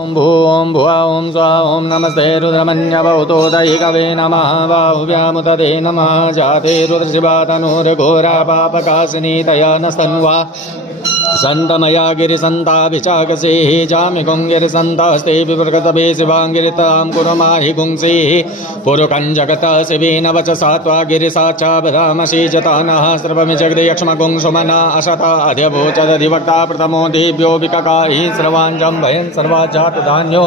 ओम भू ओम भुवा ओम स्वाहा ओम नमस्ते रुद्रमन्यवतो दैकवे नमः बाहुव्यामुतते नमः जाते रुद्रशिवा तनूर्घोरा पापकाशिनी तया नस्तन्वा संतमया गिरिसन्ताभिचाकसेः जामिगुं गिरिसन्तास्ते विप्रगतभे शिवाङ्गिरितां कुरुमाहि गुंसेः पुरुकं जगतः शिवेन वचसा त्वा गिरिसाचाबधामसि जतानः सर्वमिजगदयक्ष्मगुं सुमना अशता अधिवोचदधिवक्ता प्रथमो देव्यो विककाहि सर्वाञ्जं भयन् सर्वाजातधान्यो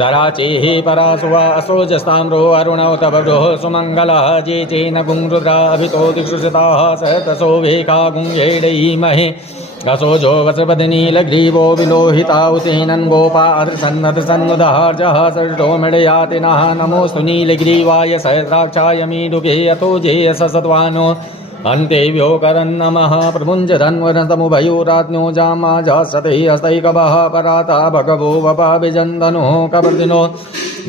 धराचेः परासुवा असोजस्ताम्रो अरुणौतभ्रोः सुमङ्गलः जे चेन गुं रुद्राभितो दिक्षुषिताः सहतसो वेका गुं येडीमहे असोजो वसपदिनीलग्रीवो विलोहिता उतेनन् गोपादृसन्नदृसन्नुदहार्जः सृष्टो मृडयातिनः नमोऽस्तु नीलग्रीवाय सहस्राक्षाय मीडुके यतो जेयससत्वानो अन्तेभ्यो करन्नमः प्रभुञ्जधन्वनतमुभयोराज्ञो जामाजासते हस्तैकवः पराता भगवो वपाभिजन्दनो कवर्दिनो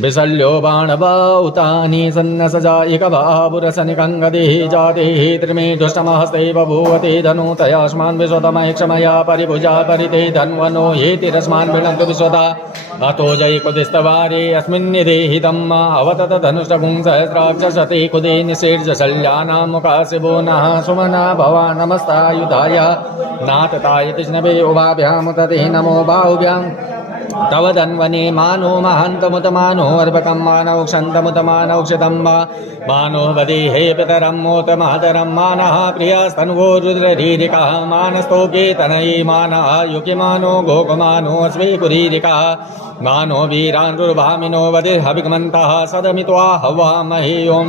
विशल्यो बाणबाहुतानि सन्नसजायिकवः पुरसनिकङ्गदेः जातेः त्रिमेधुष्टमहस्ते बभूवते धनुतयास्मान् विश्वतमैक्षमया परिभुजा परिते धन्वनो हेतिरस्मान् विणन्तु विश्वता अतो जयकुदिस्तवारे अस्मिन्निदेहितम् अवतत धनुष्टगुं सहस्राक्षसते कुदे निषेर्जशल्यानां मुखा शिवो नः सुमना भवा नमस्तायुधाय नातताय कृष्णवे उभाभ्यामुतते नमो बाहुभ्यां तव धन्वने मानो महान्तमुतमानो अर्भकं मानौक्षन्तमुतमानौक्षतं मानो वदेहे पितरं मोतमातरं मानः प्रियस्तन्वो रुद्ररीरिकः मानस्तोके तनये मानः युकिमानो गोकुमानो स्वीकुरीरिकः मानो वीरान् रुर्भामिनो वदे हविगमन्तः सदमित्वा हवामहे ओम्